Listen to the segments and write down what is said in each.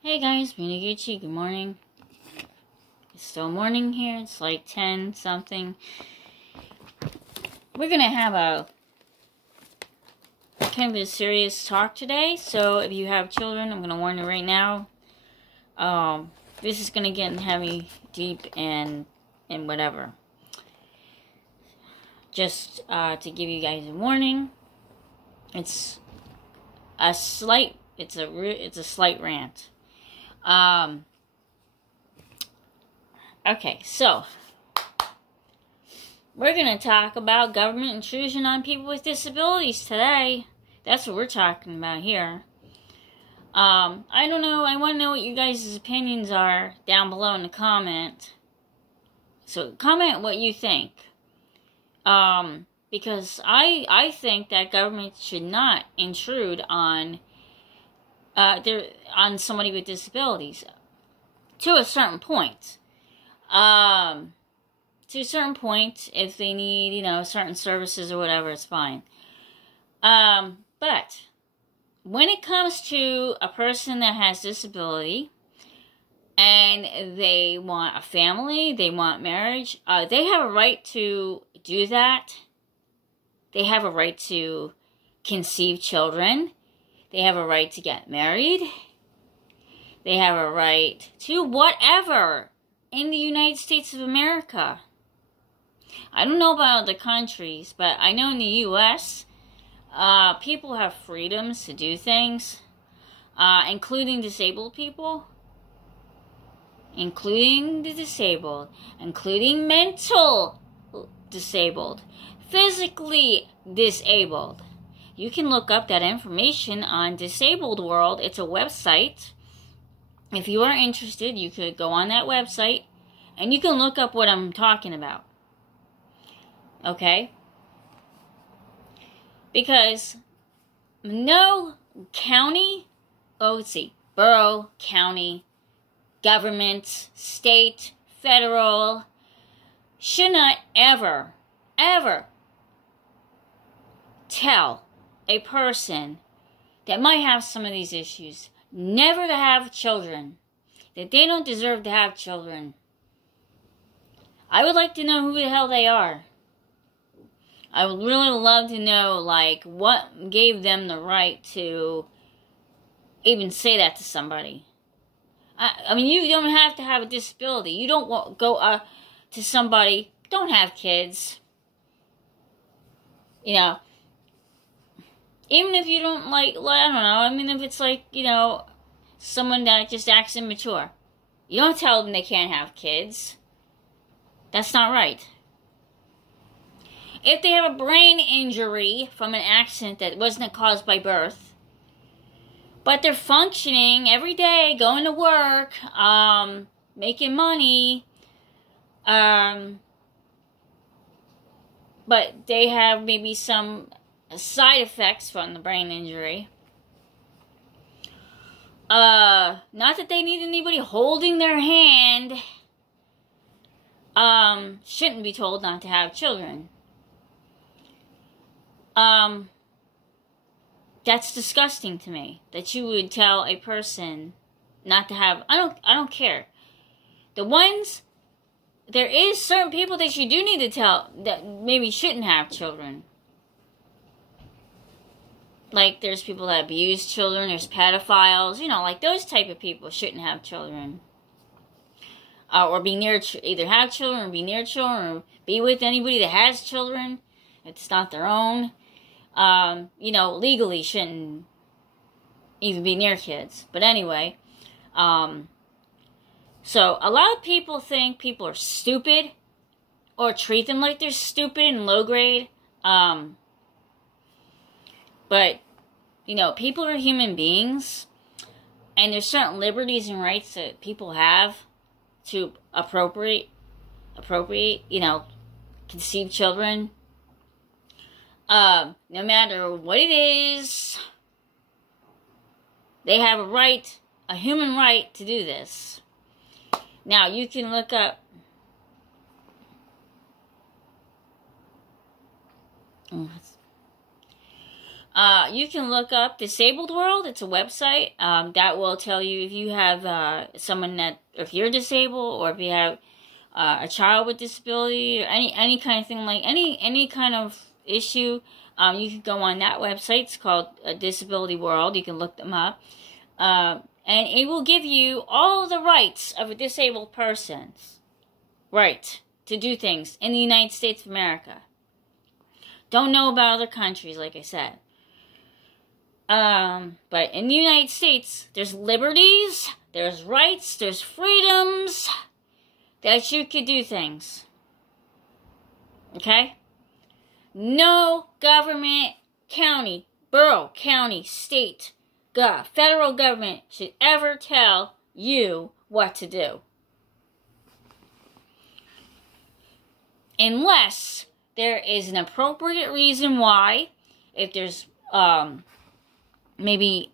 Hey guys, Miniguchi, good morning. It's still morning here, it's like 10 something. We're gonna have a kind of a serious talk today, so if you have children, I'm gonna warn you right now. This is gonna get heavy, deep, and whatever. Just to give you guys a warning, it's a slight rant. Okay, so we're going to talk about government intrusion on people with disabilities today. That's what we're talking about here. I don't know, I want to know what you guys' opinions are down below in the comment. So comment what you think. Because I think that government should not intrude on somebody with disabilities to a certain point. To a certain point, if they need, certain services or whatever, it's fine. But when it comes to a person that has disability and they want a family, they want marriage, they have a right to do that. They have a right to conceive children. They have a right to get married. They have a right to whatever in the United States of America. I don't know about other countries, but I know in the U.S., people have freedoms to do things, including disabled people, including the disabled, including mental disabled, physically disabled. You can look up that information on Disabled World. It's a website. If you are interested, you could go on that website and you can look up what I'm talking about. Okay? Because no county, borough, county, government, state, federal, should not ever tell a person that might have some of these issues never to have children, that they don't deserve to have children. I would like to know who the hell they are. I would really love to know, what gave them the right to even say that to somebody. I mean, you don't have to have a disability. You don't go to somebody, don't have kids. Even if you don't I don't know, I mean, if it's someone that just acts immature. You don't tell them they can't have kids. That's not right. If they have a brain injury from an accident that wasn't caused by birth, but they're functioning every day, going to work, making money, but they have maybe some side effects from the brain injury. Not that they need anybody holding their hand. Shouldn't be told not to have children. That's disgusting to me. That you would tell a person not to have. I don't care. There is certain people that you do need to tell that maybe shouldn't have children. Like, there's people that abuse children, there's pedophiles, those type of people shouldn't have children. Or be near, either have children or be near children, or be with anybody that has children. It's not their own. Legally shouldn't even be near kids. But anyway, so a lot of people think people are stupid, or treat them like they're stupid and low grade. But, people are human beings, and there's certain liberties and rights that people have to appropriate, conceive children. No matter what it is, they have a human right to do this. Now, you can look up You can look up Disabled World. It's a website that will tell you if you have someone that, if you're disabled, or if you have a child with disability, or any kind of thing, like any kind of issue. You can go on that website. It's called Disability World. You can look them up. And it will give you all the rights of a disabled person's right to do things in the United States of America. Don't know about other countries, like I said. But in the United States, there's liberties, there's rights, there's freedoms that you could do things. Okay? No government, county, borough, county, state, federal government should ever tell you what to do. Unless there is an appropriate reason why. If there's, maybe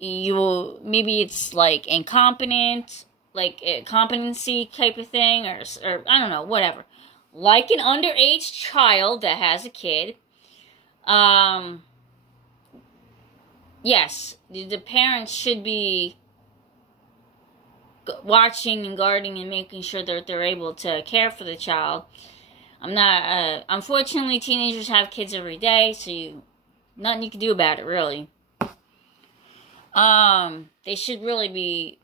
it's like incompetent, like a competency type of thing, or I don't know, whatever. Like an underage child that has a kid, yes, the parents should be watching and guarding and making sure that they're able to care for the child. I'm not, unfortunately, teenagers have kids every day, so nothing you can do about it, really. They should really be,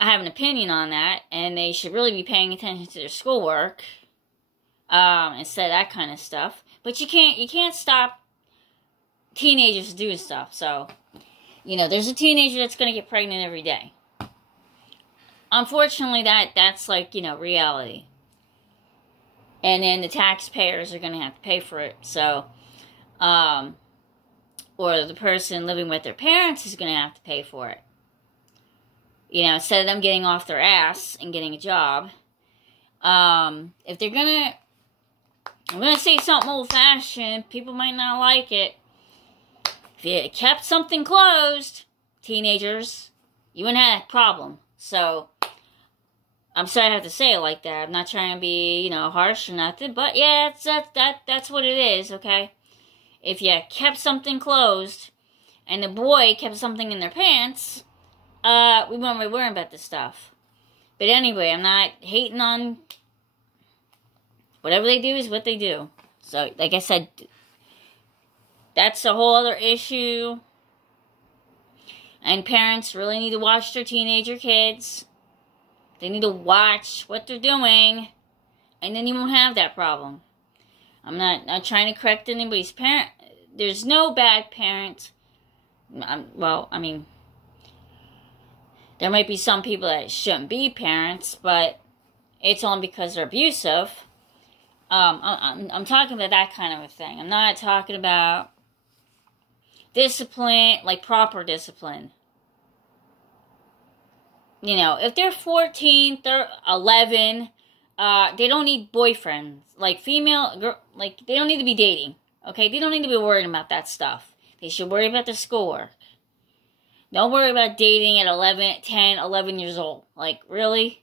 I have an opinion on that, and they should really be paying attention to their schoolwork, instead of that kind of stuff. But you can't stop teenagers doing stuff. So, there's a teenager that's going to get pregnant every day. Unfortunately, that's like, reality. And then the taxpayers are going to have to pay for it. So, or the person living with their parents is going to have to pay for it. Instead of them getting off their ass and getting a job. If they're going to, I'm going to say something old-fashioned. People might not like it. If you kept something closed, teenagers, you wouldn't have that problem. So, I'm sorry I have to say it like that. I'm not trying to be, harsh or nothing. But, yeah, that's what it is, okay? If you kept something closed, and the boy kept something in their pants, we wouldn't be worrying about this stuff. But anyway, I'm not hating on... Whatever they do is what they do. So, like I said, that's a whole other issue. And parents really need to watch their teenager kids. They need to watch what they're doing. And then you won't have that problem. I'm not trying to correct anybody's parent. There's no bad parent. Well, I mean, there might be some people that shouldn't be parents, but it's only because they're abusive. I'm talking about that kind of a thing. I'm not talking about discipline, like proper discipline. If they're 14, they're 11, they don't need boyfriends. Like female, girl, like they don't need to be dating. Okay, they don't need to be worried about that stuff. They should worry about their schoolwork. Don't worry about dating at 11, 10, 11 years old. Like, really?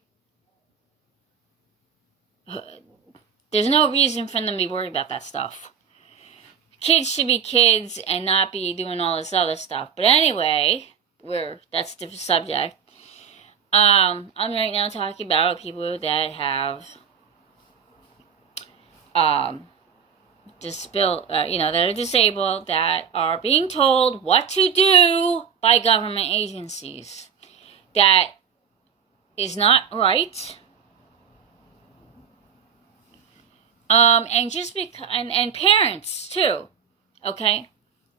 There's no reason for them to be worried about that stuff. Kids should be kids and not be doing all this other stuff. But anyway, that's a different subject. I'm right now talking about people that have, that are disabled, that are being told what to do by government agencies. That is not right. And just because, and parents too, okay?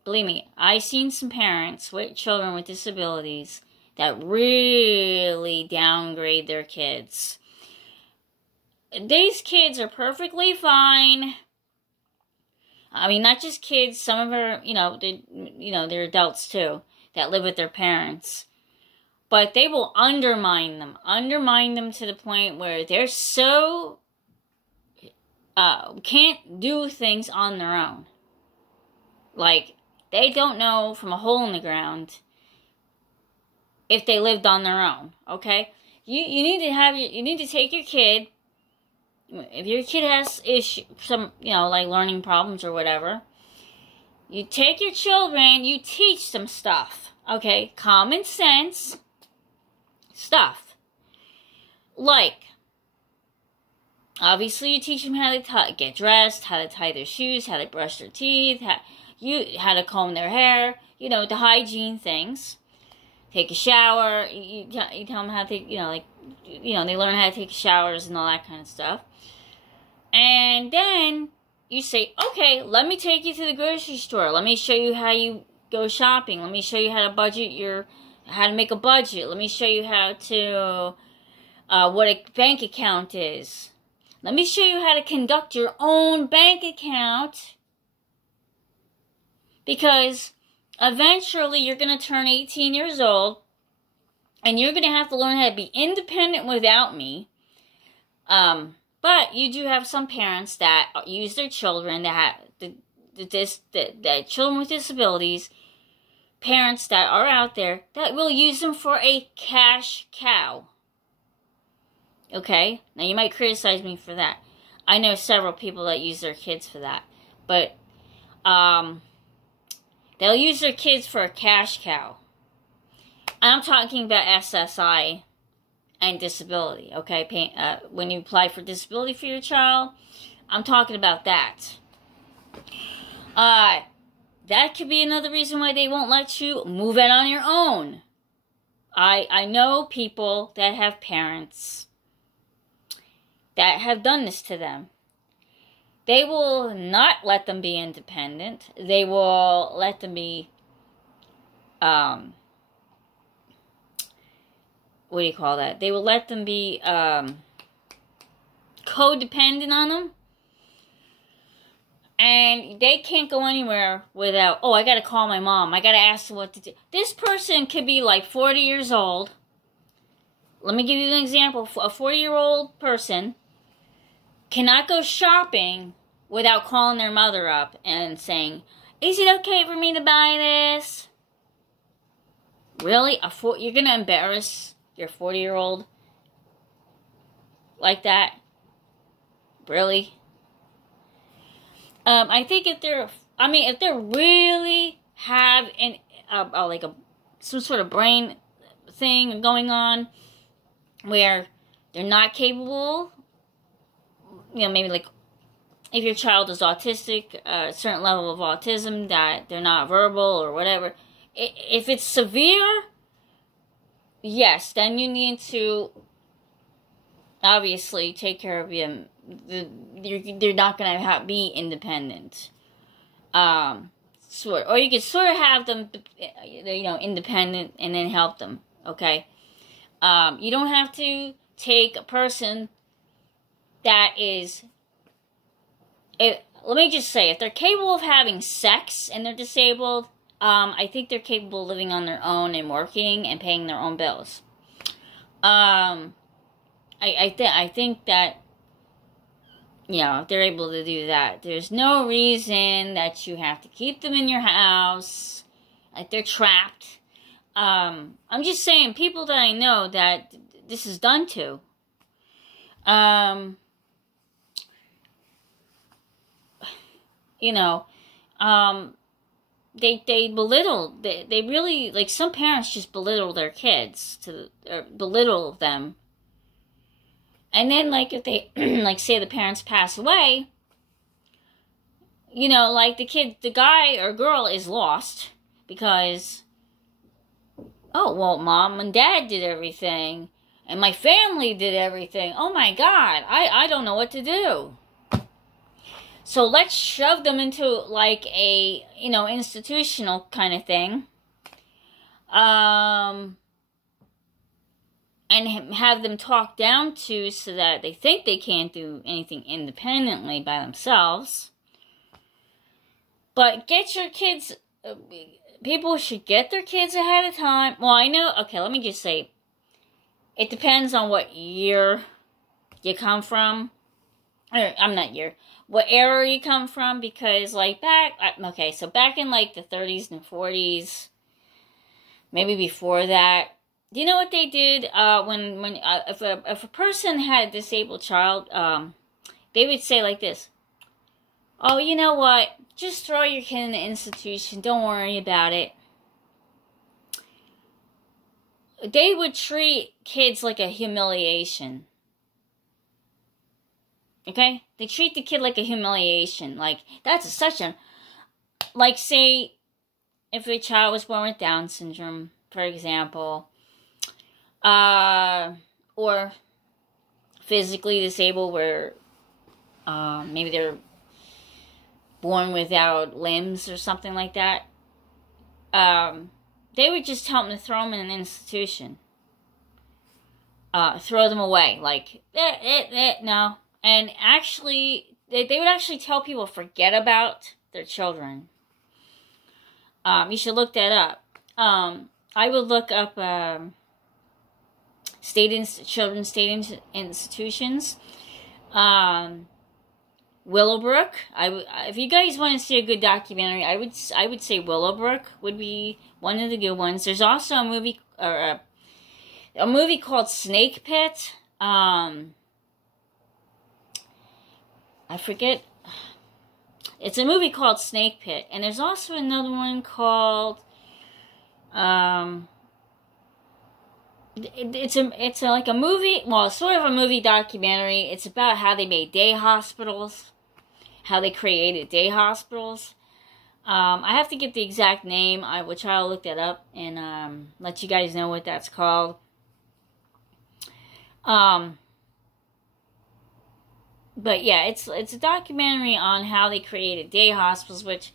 Believe me, I've seen some parents with children with disabilities that really downgrade their kids. These kids are perfectly fine. I mean, not just kids, some of them are, they're adults too, that live with their parents. But they will undermine them to the point where they're so, can't do things on their own. Like, they don't know from a hole in the ground if they lived on their own, okay? You need to take your kid, if your kid has some, like learning problems or whatever, You take your children, you teach them stuff, okay? Common sense stuff. Like, obviously you teach them how to get dressed, how to tie their shoes, how to brush their teeth, how to comb their hair, you know, the hygiene things. Take a shower, you tell them how to take, you know, like, you know, they learn how to take showers and all that kind of stuff. And then you say, okay, let me take you to the grocery store. Let me show you how you go shopping. Let me show you how to how to make a budget. Let me show you how to, what a bank account is. Let me show you how to conduct your own bank account. Because eventually you're going to turn 18 years old and you're going to have to learn how to be independent without me. But you do have some parents that use their children, that have children with disabilities, parents that are out there that will use them for a cash cow. Okay? Now you might criticize me for that. I know several people that use their kids for that. But they'll use their kids for a cash cow. I'm talking about SSI and disability, okay? When you apply for disability for your child, I'm talking about that. That could be another reason why they won't let you move in on your own. I know people that have parents that have done this to them. They will not let them be independent. They will let them be, what do you call that? They will let them be codependent on them. And they can't go anywhere without, oh, I got to call my mom. I got to ask her what to do. This person could be like 40 years old. Let me give you an example. A 40-year-old person cannot go shopping without calling their mother up and saying, is it okay for me to buy this? Really? You're going to embarrass your 40-year-old like that? Really? I think if they really have some sort of brain thing going on where they're not capable, you know, maybe like if your child is autistic, a certain level of autism, that they're not verbal or whatever, if it's severe, yes, then you need to obviously take care of them. They're not going to be independent. Or you could sort of have them, you know, independent and then help them, okay? You don't have to take a person that is, let me just say, if they're capable of having sex and they're disabled, I think they're capable of living on their own and working and paying their own bills. I think that, you know, if they're able to do that, there's no reason that you have to keep them in your house, like they're trapped. I'm just saying, people that I know that this is done to, you know, they belittle, they really, like, some parents just belittle their kids, or belittle them. And then, like, if they, like, say the parents pass away, you know, like, the guy or girl is lost because, oh, well, mom and dad did everything, and my family did everything. Oh, my God, I don't know what to do. So let's shove them into, like, a, you know, institutional kind of thing. And have them talked down to so that they think they can't do anything independently by themselves. But get your kids, people should get their kids ahead of time. Well, I know, okay, let me just say, it depends on what year you come from. What era you come from, because, like, so back in, like, the 30s and 40s, maybe before that, do you know what they did if a person had a disabled child? They would say like this: oh, you know what? Just throw your kid in the institution. Don't worry about it. They would treat kids like a humiliation. Okay? They treat the kid like a humiliation. Like, that's such a... Like, say, if a child was born with Down syndrome, for example, or physically disabled, where maybe they're born without limbs or something like that, they would just tell them to throw them in an institution. Throw them away. Like, no. And actually, they would actually tell people forget about their children. You should look that up. I would look up children's state institutions. Willowbrook. If you guys want to see a good documentary, I would say Willowbrook would be one of the good ones. There's also a movie called Snake Pit. I forget. It's a movie called Snake Pit, and there's also another one called it's like a movie, well, sort of a movie documentary. It's about how they made day hospitals, how they created day hospitals. I have to get the exact name. I will try to look that up and let you guys know what that's called. But yeah, it's a documentary on how they created day hospitals, which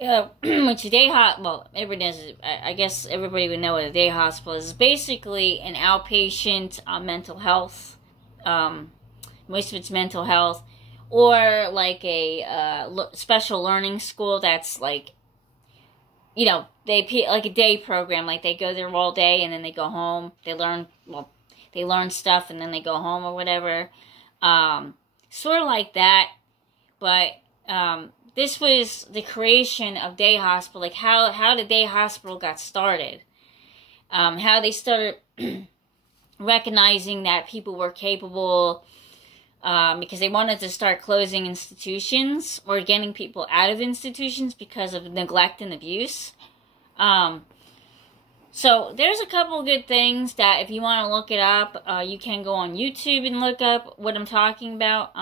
well, everybody knows. I guess everybody would know what a day hospital is. It's basically an outpatient mental health. Most of it's mental health, or like a special learning school that's like, you know, like a day program. Like they go there all day and then they go home. They learn stuff and then they go home or whatever. Sort of like that, but this was the creation of day hospital, like how the day hospital got started, how they started recognizing that people were capable, because they wanted to start closing institutions or getting people out of institutions because of neglect and abuse. So there's a couple of good things that if you want to look it up, you can go on YouTube and look up what I'm talking about.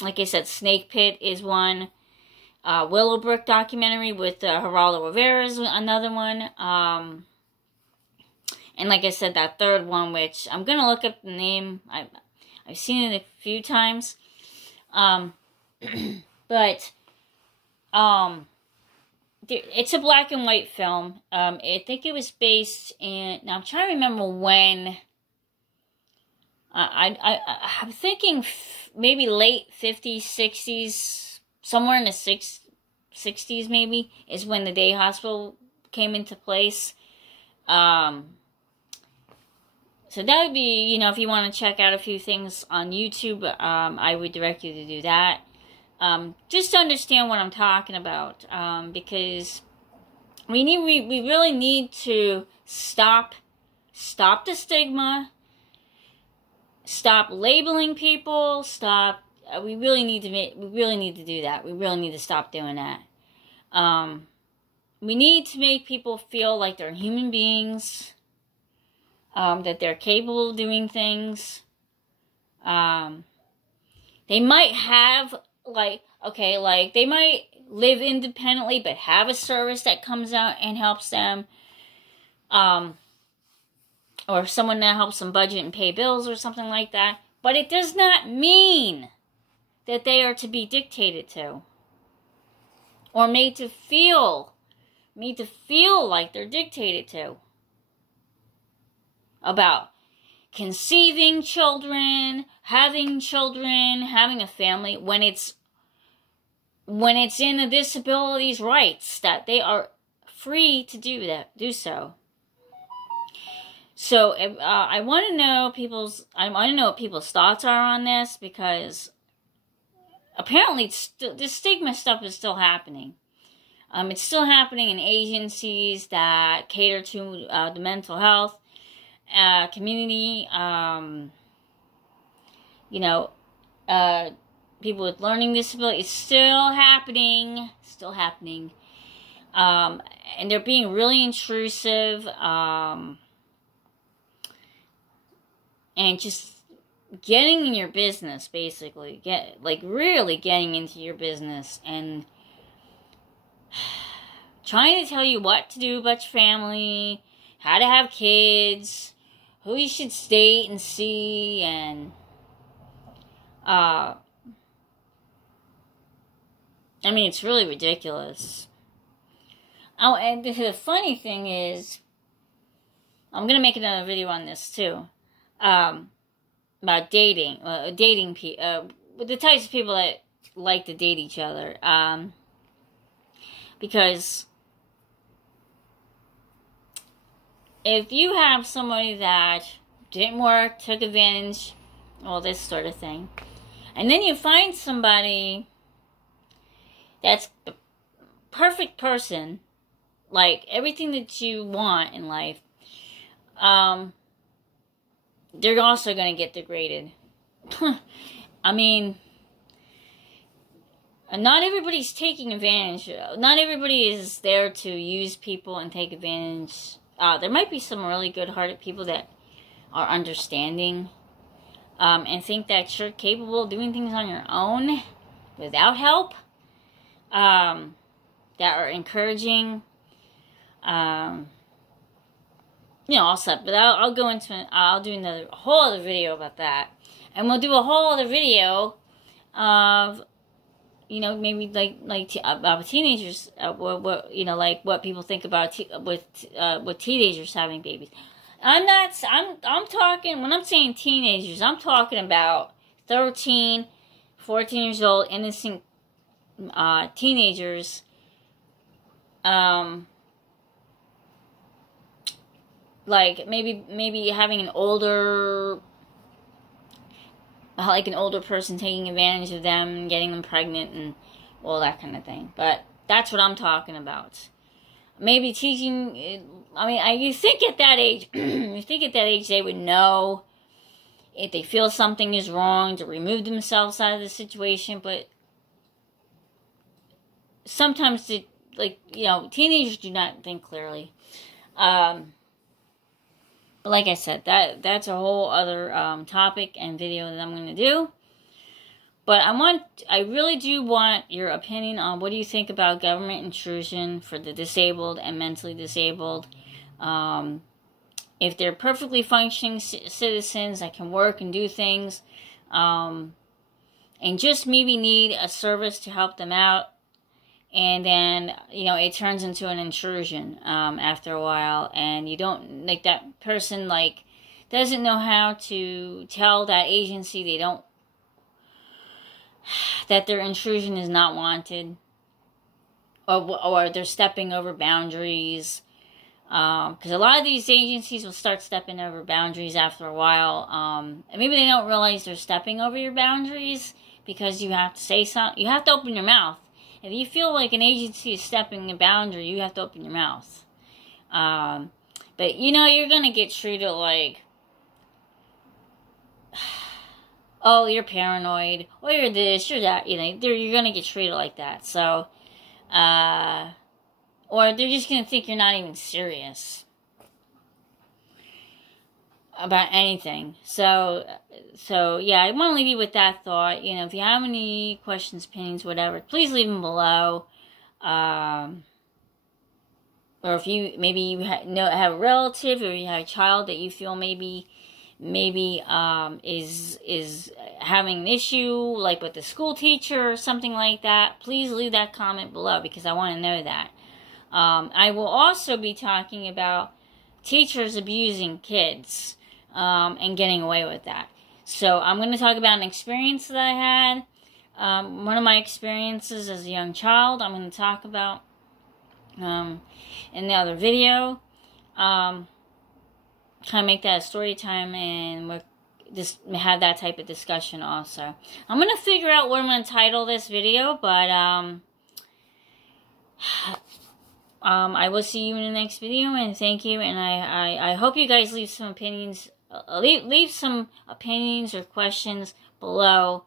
Like I said, Snake Pit is one. Willowbrook documentary with Geraldo Rivera is another one. And like I said, that third one, which I'm going to look up the name. I've seen it a few times. But it's a black and white film. I think it was based in... Now, I'm trying to remember when... I'm thinking maybe late 50s, 60s, somewhere in the 60s maybe, is when the day hospital came into place. So that would be, you know, if you want to check out a few things on YouTube, I would direct you to do that. Just to understand what I'm talking about, because we really need to stop the stigma, stop labeling people, we really need to do that. We really need to stop doing that. We need to make people feel like they're human beings, that they're capable of doing things. They might have, they might live independently, but have a service that comes out and helps them. Or someone that helps them budget and pay bills or something like that. But it does not mean that they are to be dictated to. Or made to feel like they're dictated to. About conceiving children, having a family, when it's in the disability's rights, that they are free to do so. So I want to know what people's thoughts are on this, because apparently this stigma stuff is still happening. It's still happening in agencies that cater to the mental health community. people with learning disabilities. It's still happening. Still happening. And they're being really intrusive. And just getting in your business, basically. Really getting into your business. And trying to tell you what to do about your family, how to have kids, who you should date and see, and I mean, it's really ridiculous. Oh, and the funny thing is, I'm gonna make another video on this too, about dating, with the types of people that like to date each other, because if you have somebody that didn't work, took advantage, all this sort of thing, and then you find somebody that's the perfect person, like everything that you want in life, they're also going to get degraded. I mean, not everybody's taking advantage. Not everybody is there to use people and take advantage. There might be some really good-hearted people that are understanding, and think that you're capable of doing things on your own without help, that are encouraging, all stuff. But I'll go into, I'll do a whole other video about that, and we'll do a whole other video of, maybe about teenagers, what people think about with teenagers having babies. I'm talking, when I'm saying teenagers, I'm talking about 13, 14 years old, innocent teenagers, maybe having an older person taking advantage of them and getting them pregnant and all that kind of thing. But that's what I'm talking about. Maybe teaching, you think at that age, they would know if they feel something is wrong to remove themselves out of the situation, but sometimes teenagers do not think clearly. But like I said, that's a whole other topic and video that I'm going to do. But I really do want your opinion on what do you think about government intrusion for the disabled and mentally disabled. If they're perfectly functioning citizens that can work and do things, and just maybe need a service to help them out, and then, it turns into an intrusion after a while, and you don't, that person, doesn't know how to tell that agency that their intrusion is not wanted, or they're stepping over boundaries, because a lot of these agencies will start stepping over boundaries after a while, and maybe they don't realize they're stepping over your boundaries, because you have to say something, you have to open your mouth. If you feel like an agency is stepping a boundary, you have to open your mouth. But, you're going to get treated like, oh, you're paranoid, or you're this, you're that, you're going to get treated like that. So, or they're just going to think you're not even serious about anything. So yeah, I want to leave you with that thought. If you have any questions, opinions, whatever, please leave them below. Or if you have a relative, or you have a child that you feel maybe is having an issue, like with the school teacher or something like that, please leave that comment below, because I want to know that. I will also be talking about teachers abusing kids, and getting away with that. So I'm going to talk about an experience that I had. One of my experiences as a young child, I'm going to talk about in the other video. Kind of make that a story time, and we'll just have that type of discussion also. I'm going to figure out what I'm going to title this video, but I will see you in the next video, and thank you, and I hope you guys leave some opinions, leave some opinions or questions below,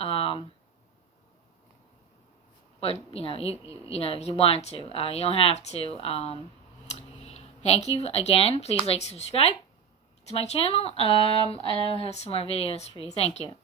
or you know, if you want to, you don't have to. Thank you again. Please like, subscribe to my channel. I have some more videos for you. Thank you.